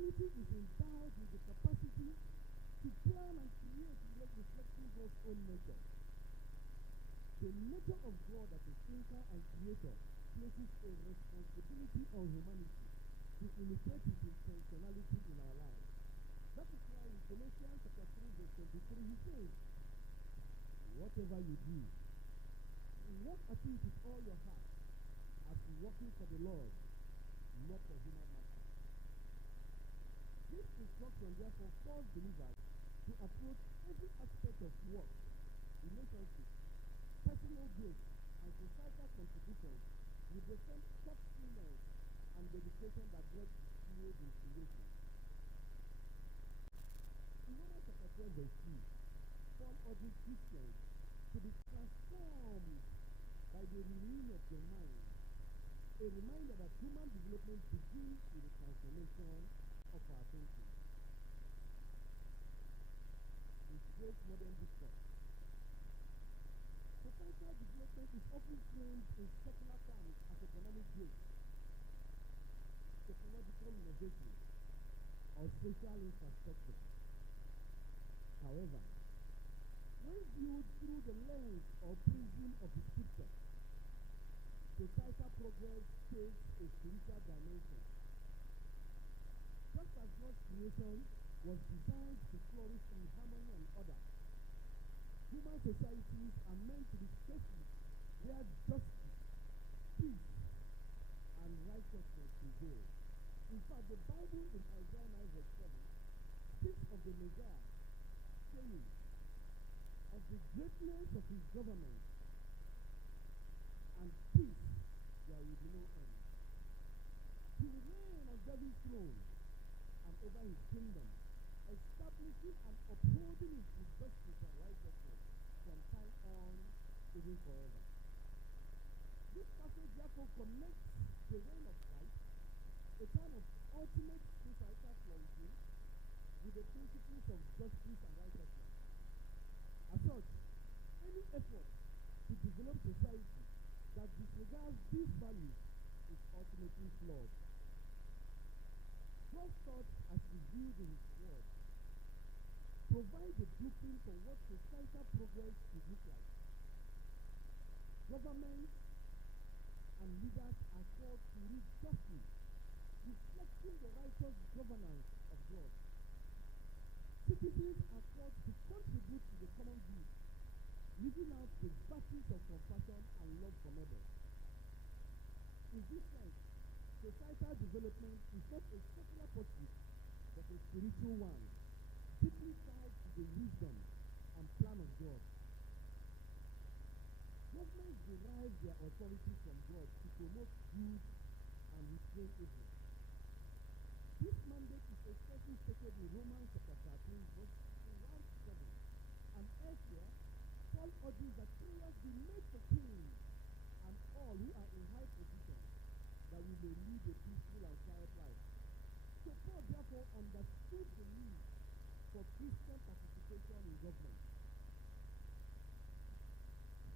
Humanity is endowed with the capacity to plan and create reflecting God's own nature. The nature of God as a thinker and creator places a responsibility on humanity to imitate his intentionality in our lives. That is why in Colossians chapter 3 verse 23 he says, whatever you do, work at it with all your heart as working for the Lord, not for human masters. This instruction therefore calls believers to approach every aspect of work, relationships, personal growth, and societal contributions with the same thoughtfulness and dedication that God displayed in creation. In Romans chapter 12 verse 3, Paul urges Christians to be transformed by the renewing of their mind, a reminder that human development begins with the transformation of our thinking. In today's modern discourse, societal development is often framed in secular terms as economic growth, technological innovation, or social infrastructure. However, when viewed through the lens or prism of the scripture, societal progress takes a spiritual dimension. Just as God's creation was designed to flourish in harmony and order, human societies are meant to be spaces where justice, peace, and righteousness prevail. In fact, the Bible in Isaiah 9 verse 7 speaks of the Messiah, saying, of the greatness of his government and peace there will be no end. He will reign on David's throne and over his kingdom, establishing and upholding it with justice and righteousness from time on, even forever. This passage therefore connects the reign of Christ, a time of ultimate societal flourishing, with the principles of justice and righteousness. As such, any effort to develop society that disregards these values is ultimately flawed. God's thoughts, as revealed in his word, provide a blueprint for what societal progress should look like. Governments and leaders are called to live justly, reflecting the righteous governance of God. Citizens are called to contribute to the common good, living out the virtues of compassion and love for neighbors. In this sense, societal development is not a secular pursuit, but a spiritual one, deeply tied to the wisdom and plan of God. Governments derive their authority from God to promote good and restrain evil. This mandate is especially stated in Romans chapter 13, verse 1 to 7. And elsewhere, Paul urges that prayers be made for kings and all who are in high position, that we may lead a peaceful and quiet life. So Paul therefore understood the need for Christian participation in government.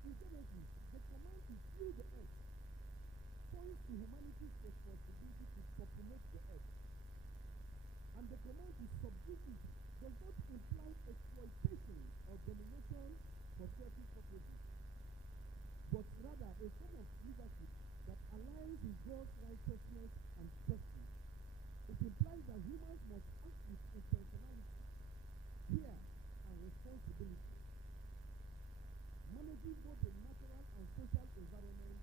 In Genesis, the command to fill the earth points to humanity's responsibility to populate the earth. And the command to subdue it does not imply exploitation or domination for selfish purposes, but rather a form of leadership that aligns with God's righteousness and justice. It implies that humans must act with intentionality, care, and responsibility, managing both the natural and social environment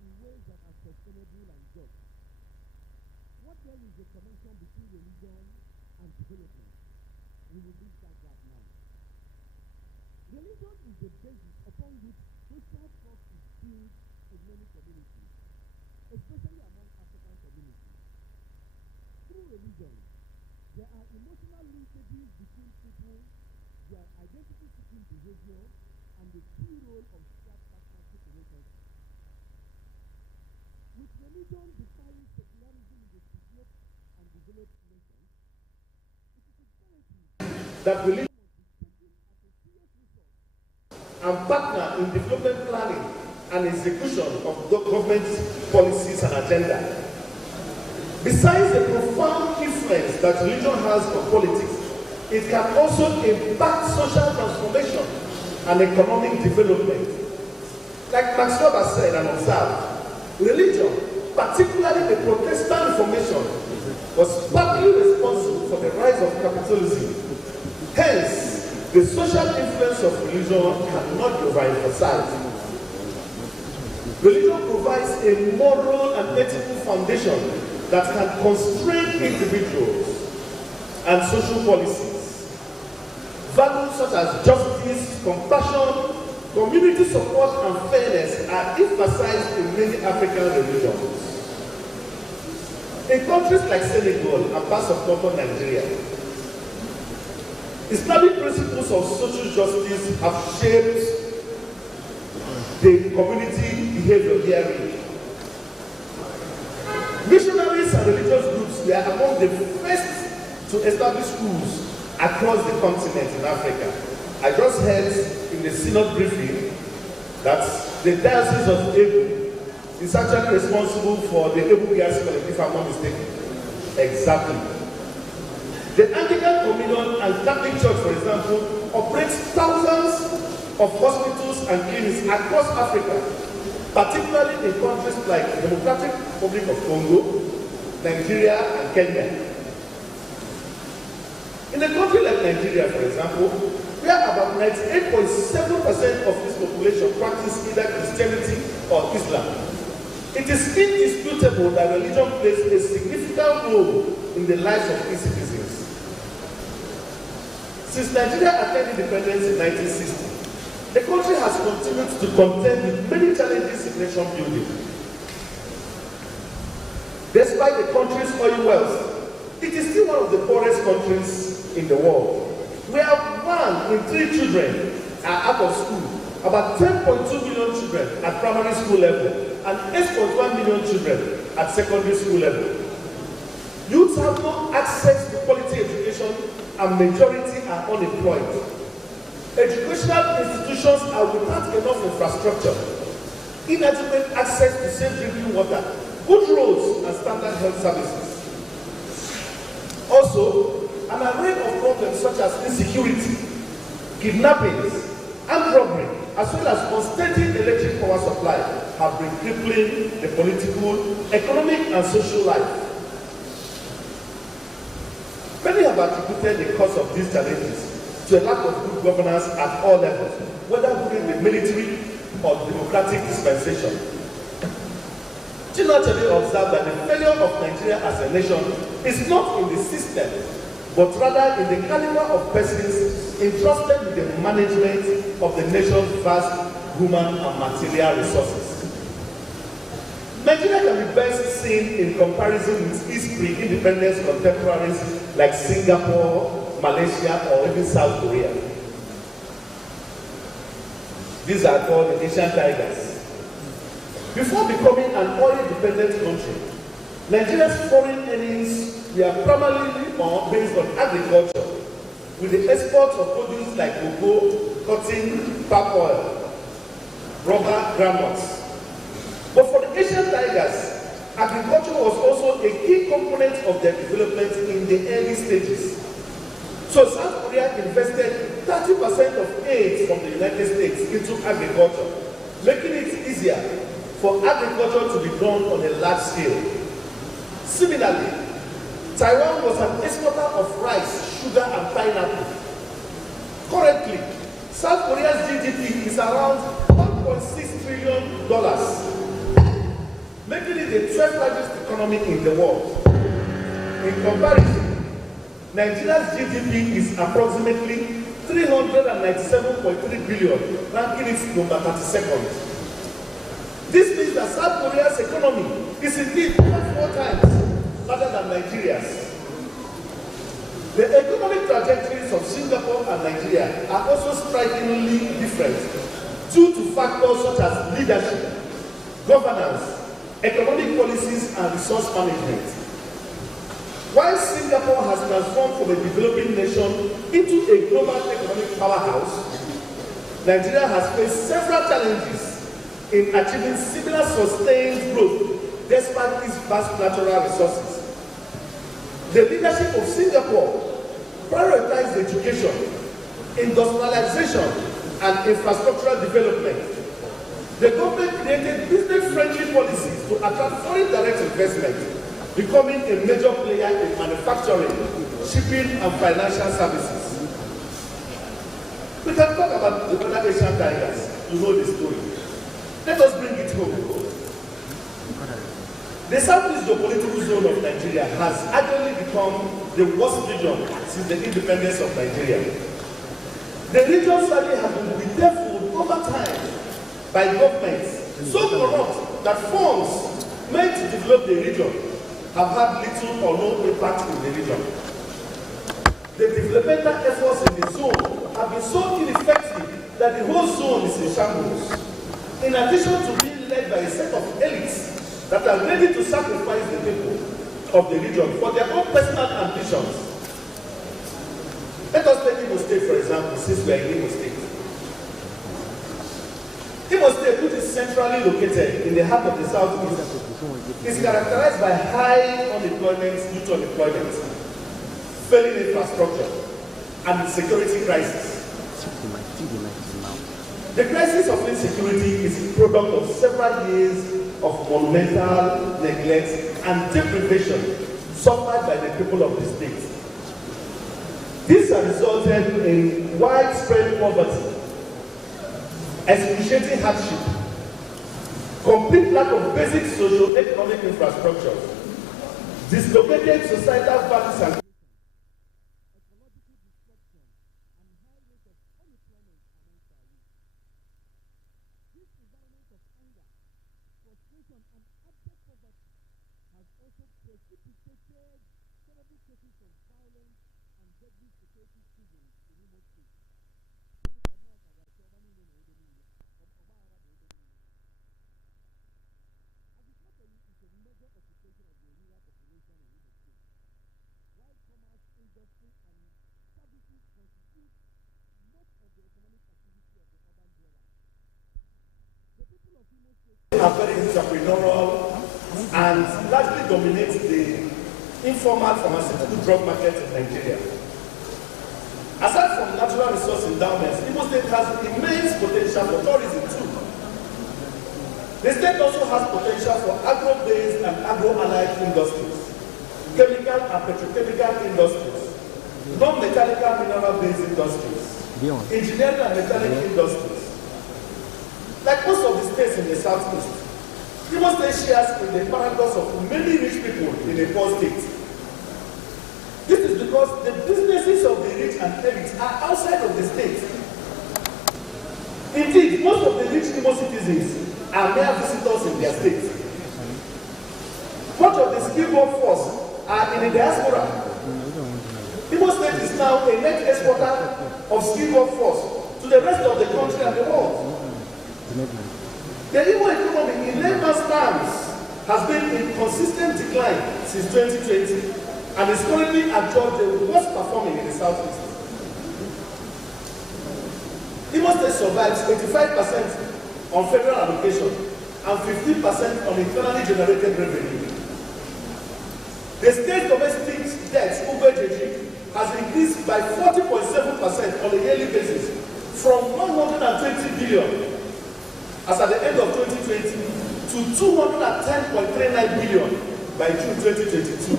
in ways that are sustainable and just. What then is the connection between religion and development? We will reach that gap now. Religion is the basis upon which social trust is built in many communities, especially among African communities. Through religion, there are emotional linkages between people, their identity-seeking behavior, and the key role of shared partnership relationships. With religion defying secularism in the developed and developed nations, it is imperative that religion must be taken as a serious resource and partner in development planning and execution of government policies and agenda. Besides the profound influence that religion has on politics, it can also impact social transformation and economic development. Like Max Weber said and observed, religion, particularly the Protestant Reformation, was partly responsible for the rise of capitalism. Hence, the social influence of religion cannot be overemphasized. Religion provides a moral and ethical foundation that can constrain individuals and social policies. Values such as justice, compassion, community support, and fairness are emphasized in many African religions. In countries like Senegal and parts of northern Nigeria, Islamic principles of social justice have shaped the community behavior herein. Missionaries and religious groups were among the first to establish schools across the continent in Africa. I just heard in the synod briefing that the Diocese of Ebu is actually responsible for the Ebu Girls College, if I'm not mistaken. Exactly. The Anglican Communion and Catholic Church, for example, operates thousands of hospitals and clinics across Africa, particularly in countries like the Democratic Republic of Congo, Nigeria, and Kenya. In a country like Nigeria, for example, where about 98.7% of its population practice either Christianity or Islam, it is indisputable that religion plays a significant role in the lives of its citizens. Since Nigeria attained independence in 1960, the country has continued to contend with many challenges in nation building. Despite the country's oil wealth, it is still one of the poorest countries in the world, where 1 in 3 children are out of school, about 10.2 million children at primary school level, and 8.1 million children at secondary school level. Youths have no access to quality education, and majority are unemployed. Educational institutions are without enough infrastructure, inadequate access to safe drinking water, good roads, and standard health services. Also, an array of problems such as insecurity, kidnappings, armed robbery, as well as unsteady electric power supply have been crippling the political, economic, and social life. Many have attributed the cause of these challenges to a lack of good governance at all levels, whether within the military or democratic dispensation. Chinachebe observed that the failure of Nigeria as a nation is not in the system, but rather in the caliber of persons entrusted with the management of the nation's vast human and material resources. Nigeria can be best seen in comparison with its pre-independence contemporaries like Singapore, Malaysia, or even South Korea. These are called the Asian tigers. Before becoming an oil-dependent country, Nigeria's foreign earnings were primarily based on agriculture, with the export of produce like cocoa, cotton, palm oil, rubber, groundnuts. But for the Asian tigers, agriculture was also a key component of their development in the early stages. So South Korea invested 30% of aid from the United States into agriculture, making it easier for agriculture to be done on a large scale. Similarly, Taiwan was an exporter of rice, sugar, and pineapple. Currently, South Korea's GDP is around $1.6 trillion, making it the 12th largest economy in the world. In comparison, Nigeria's GDP is approximately 397.3 billion, ranking it number 32nd. This means that South Korea's economy is indeed 4 times larger than Nigeria's. The economic trajectories of Singapore and Nigeria are also strikingly different due to factors such as leadership, governance, economic policies, and resource management. While Singapore has transformed from a developing nation into a global economic powerhouse, Nigeria has faced several challenges in achieving similar sustained growth despite its vast natural resources. The leadership of Singapore prioritized education, industrialization, and infrastructural development. The government created business-friendly policies to attract foreign direct investment, becoming a major player in manufacturing, shipping, and financial services. We can talk about the other Asian tigers. You know the story. Let us bring it home. The southeast geopolitical zone of Nigeria has actually become the worst region since the independence of Nigeria. The region sadly has been bedeviled over time by governments so corrupt that funds meant to develop the region have had little or no impact in the region. The developmental efforts in the zone have been so ineffective that the whole zone is in shambles. In addition to being led by a set of elites that are ready to sacrifice the people of the region for their own personal ambitions. Let us take Imo State, for example, since we are in Imo State. Imo State, which is centrally located in the heart of the southeast, is characterized by high unemployment, youth unemployment, failing infrastructure, and security crisis. The crisis of insecurity is a product of several years of monumental neglect and deprivation suffered by the people of the state. This has resulted in widespread poverty, excruciating hardship, complete lack of basic socio-economic infrastructure, dislocated societal values and are very entrepreneurial and largely dominate the informal pharmaceutical drug market in Nigeria. Aside from natural resource endowments, Imo State has immense potential for tourism too. The state also has potential for agro-based and agro-allied industries, chemical and petrochemical industries, non-mechanical mineral-based industries, engineering and mechanical industries. Like most of the states in the southeast, Imo State shares in the paradox of many rich people in a poor state. This is because the businesses of the rich and elite are outside of the state. Indeed, most of the rich Imo citizens are mere visitors in their state. Much of the skilled workforce are in the diaspora. Imo State is now a net exporter of skilled workforce to the rest of the country and the world. The Igbo economy in layman's terms has been in consistent decline since 2020 and is currently adjudged the worst performing in the southeast. Imo State survives 85% on federal allocation and 15% on internally generated revenue. The state domestic debt has increased by 40.7% on a yearly basis from 120 billion as at the end of 2020 to 210.39 billion by June 2022.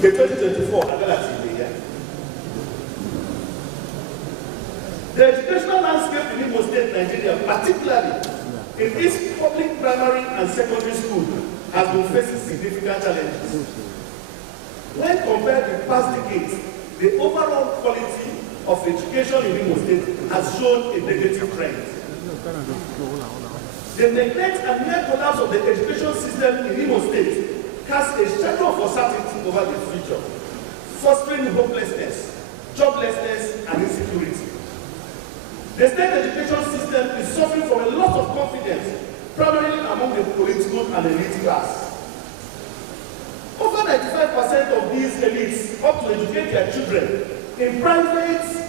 The 2024 ability year. The educational landscape in Imo State, Nigeria, particularly in its public primary and secondary school, has been facing significant challenges. When compared with past decades, the overall quality of education in Imo State has shown a negative trend. The neglect and near collapse of the education system in Imo State casts a shadow of uncertainty over the future, fostering hopelessness, joblessness, and insecurity. The state education system is suffering from a loss of confidence, primarily among the political and elite class. Over 95% of these elites opt to educate their children in private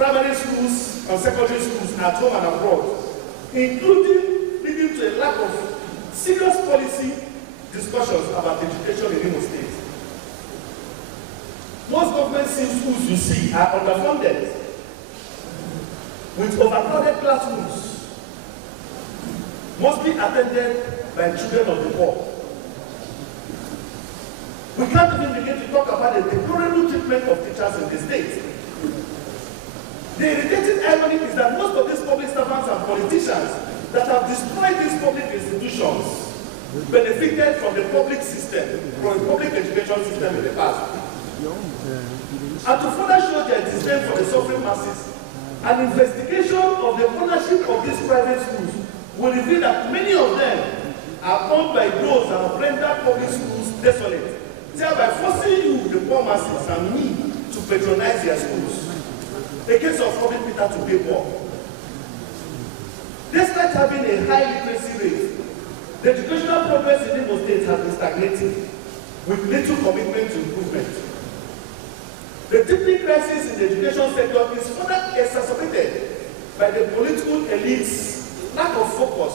primary schools and secondary schools at home and abroad, including leading to a lack of serious policy discussions about education in Imo State. schools you see are underfunded, with overcrowded classrooms, mostly attended by children of the poor. We can't even begin to talk about the deplorable treatment of teachers in the state. The irritating irony is that most of these public servants and politicians that have destroyed these public institutions benefited from the public system, from the public education system in the past. And to further show their disdain for the suffering masses, an investigation of the ownership of these private schools will reveal that many of them are owned by those that have rendered public schools desolate, thereby forcing you, the poor masses, and me to patronize their schools. A case of robbing Peter to pay Paul. Despite having a high literacy rate, the educational progress in Imo State has been stagnating, with little commitment to improvement. The deepening crisis in the education sector is further exacerbated by the political elites' lack of focus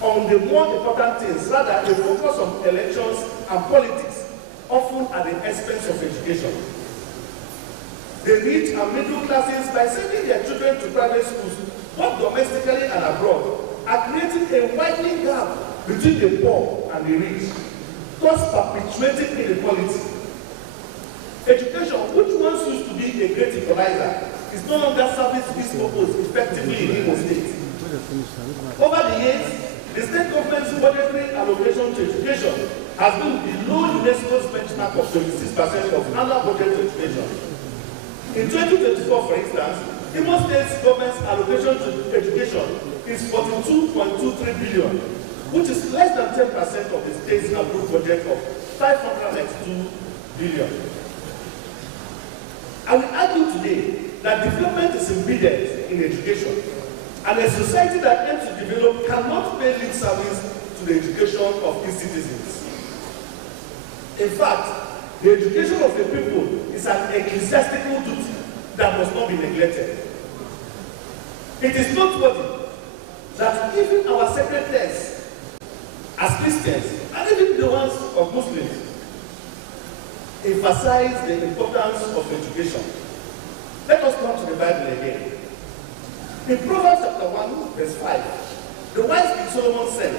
on the more important things, rather they focus on elections and politics, often at the expense of education. The rich and middle classes, by sending their children to private schools, both domestically and abroad, are creating a widening gap between the poor and the rich, thus perpetuating inequality. Education, which once used to be a great equalizer, is no longer serving its purpose effectively in Imo State. Over the years, the state government's budgetary allocation to education has been below UNESCO's benchmark of 26% of annual budget to education. In 2024, for instance, Imo State's government's allocation to education is 42.23 billion, which is less than 10% of the state's approved budget of 592 billion. I will argue today that development is embedded in education, and a society that aims to develop cannot pay lip service to the education of its citizens. In fact, the education of the people is an ecclesiastical duty that must not be neglected. It is noteworthy that even our sacred texts, as Christians, and even the ones of Muslims, emphasize the importance of education. Let us come to the Bible again. In Proverbs chapter 1, verse 5, the wise King Solomon said,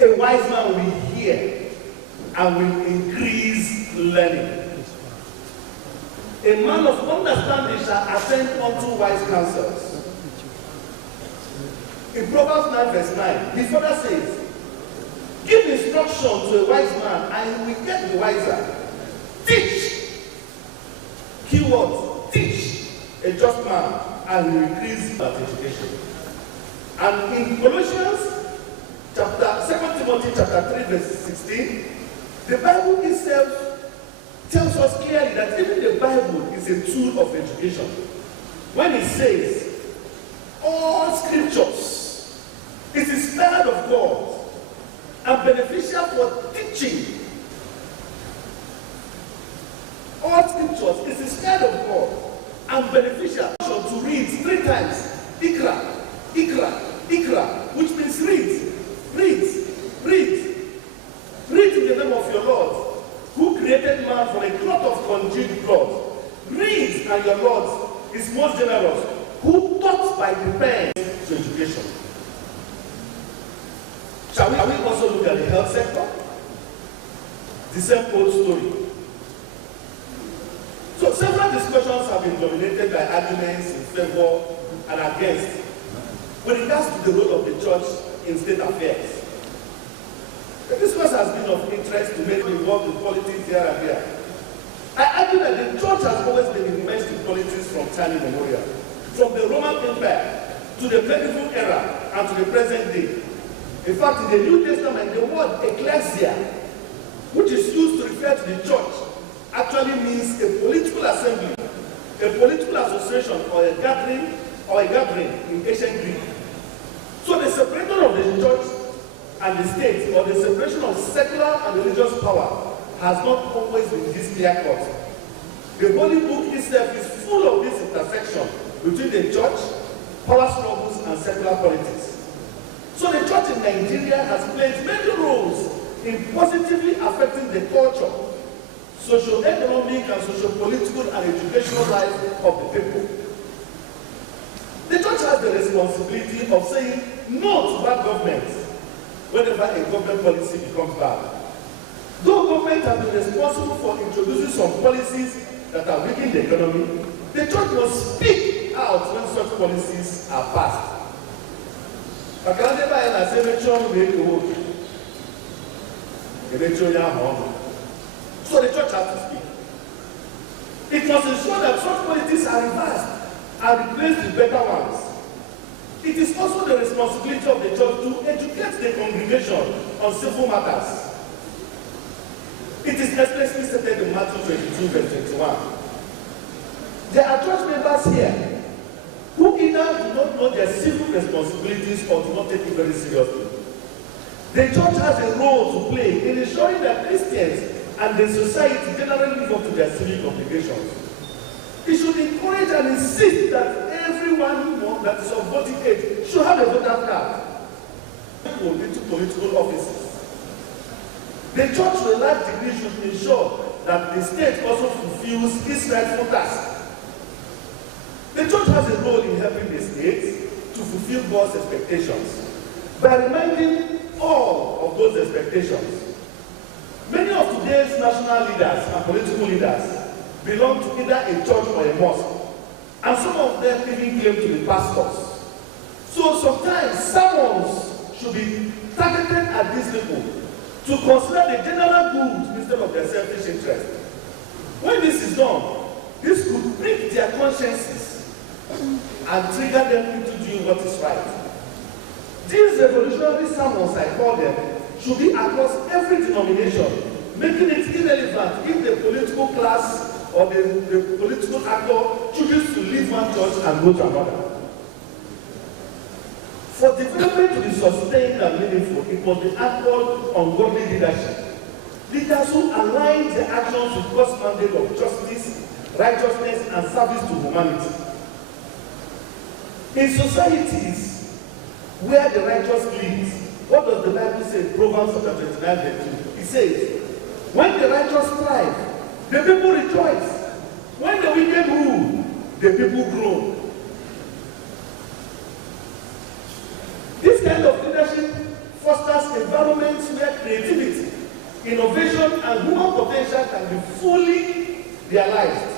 "A wise man will hear and will increase learning. A man of understanding shall attend unto wise counsels." In Proverbs 9, verse 9, he further says, "Give instruction to a wise man, and he will get the wiser. Teach." Keyword, teach a just man, and he will increase that education. And in Colossians, 2 Timothy chapter 3, verse 16, the Bible itself tells us clearly that even the Bible is a tool of education. When it says, all scriptures, it is inspired of God and beneficial for teaching. All scriptures is inspired of God and beneficial to read 3 times. Ikra, Ikra, Ikra, which means read, read, read. Read in the name of your Lord, who created man from a clot of congealed blood. Read, and your Lord is most generous, who taught by the pen to education. Shall we also look at the health sector? The same old story. So several discussions have been dominated by arguments in favor and against with regards to the role of the church in state affairs. The discourse has been of interest to make me involved in politics here and there. I argue that the church has always been immersed in politics from time immemorial, from the Roman Empire to the medieval era and to the present day. In fact, in the New Testament, the word ecclesia, which is used to refer to the church, actually means a political assembly, a political association, or a gathering in ancient Greek. So the separation of the church and the state, or the separation of secular and religious power, has not always been this clear-cut. The Holy Book itself is full of this intersection between the church, power struggles, and secular politics. So the church in Nigeria has played many roles in positively affecting the culture, socio-economic and socio-political and educational life of the people. The church has the responsibility of saying no to bad government whenever a government policy becomes bad. Though government has been responsible for introducing some policies that are weakening the economy, the church must speak out when such policies are passed. So the church has to speak. It must ensure that such policies are reversed and replaced with better ones. It is also the responsibility of the church to educate the congregation on civil matters. It is expressly stated in Matthew 22, verse 21. There are church members here who either do not know their civil responsibilities or do not take it very seriously. The church has a role to play in ensuring that Christians and the society generally live up to their civic obligations. It should encourage and insist that everyone that is of voting age should have a voter card. People into political offices. The church to a large degree should ensure that the state also fulfills its rightful task. The church has a role in helping the state to fulfill God's expectations by reminding all of those expectations. Many of today's national leaders and political leaders belong to either a church or a mosque, and some of them even claim to be pastors. So sometimes sermons should be targeted at these people to consider the general good instead of their selfish interest. When this is done, this could prick their consciences and trigger them into doing what is right. These revolutionary sermons, I call them, should be across every denomination, making it irrelevant if the political class or the political actor chooses to leave one church and go to another. For development to be sustained and meaningful, it must be anchored on godly leadership. Leaders who align their actions with God's mandate of justice, righteousness, and service to humanity. In societies where the righteous lead, what does the Bible say? Proverbs chapter 29, verse 2. It says, when the righteous thrive, the people rejoice. When the wicked rule, the people groan. This kind of leadership fosters environments where creativity, innovation, and human potential can be fully realized.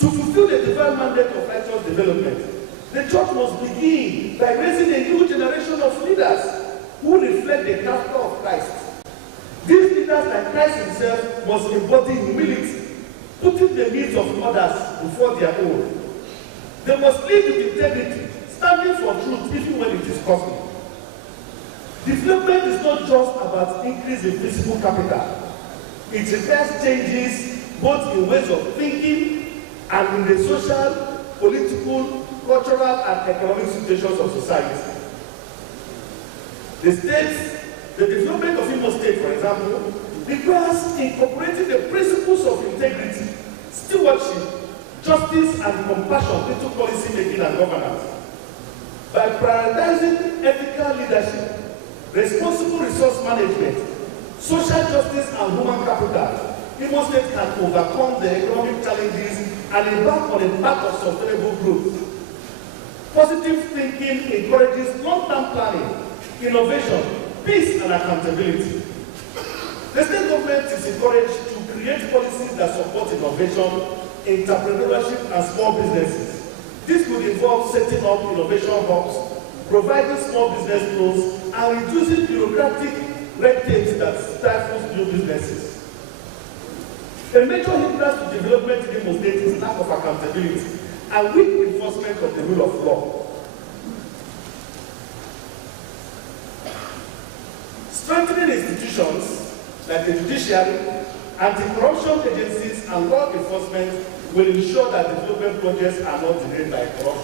To fulfill the divine mandate of righteous development, the church must begin by raising a new generation of leaders who reflect the character of Christ. These leaders, like Christ himself, must embody humility, putting the needs of others before their own. They must lead with integrity, standing for truth even when it is costly. Development is not just about increase in physical capital. It requires changes both in ways of thinking and in the social, political, cultural, and economic situations of society. The development of Imo State, for example, requires incorporating the principles of integrity, stewardship, justice, and compassion into policy making and governance. By prioritizing ethical leadership, responsible resource management, social justice, and human capital, Imo State can overcome the economic challenges and embark on a path of sustainable growth. Positive thinking encourages long-term planning, innovation, peace, and accountability. The state government is encouraged to create policies that support innovation, entrepreneurship, and small businesses. This could involve setting up innovation hubs, providing small business loans, and reducing bureaucratic red tape that stifles new businesses. A major hindrance to development in Imo State is lack of accountability and weak enforcement of the rule of law. Strengthening institutions like the judiciary, anti-corruption agencies, and law enforcement will ensure that development projects are not delayed by corruption.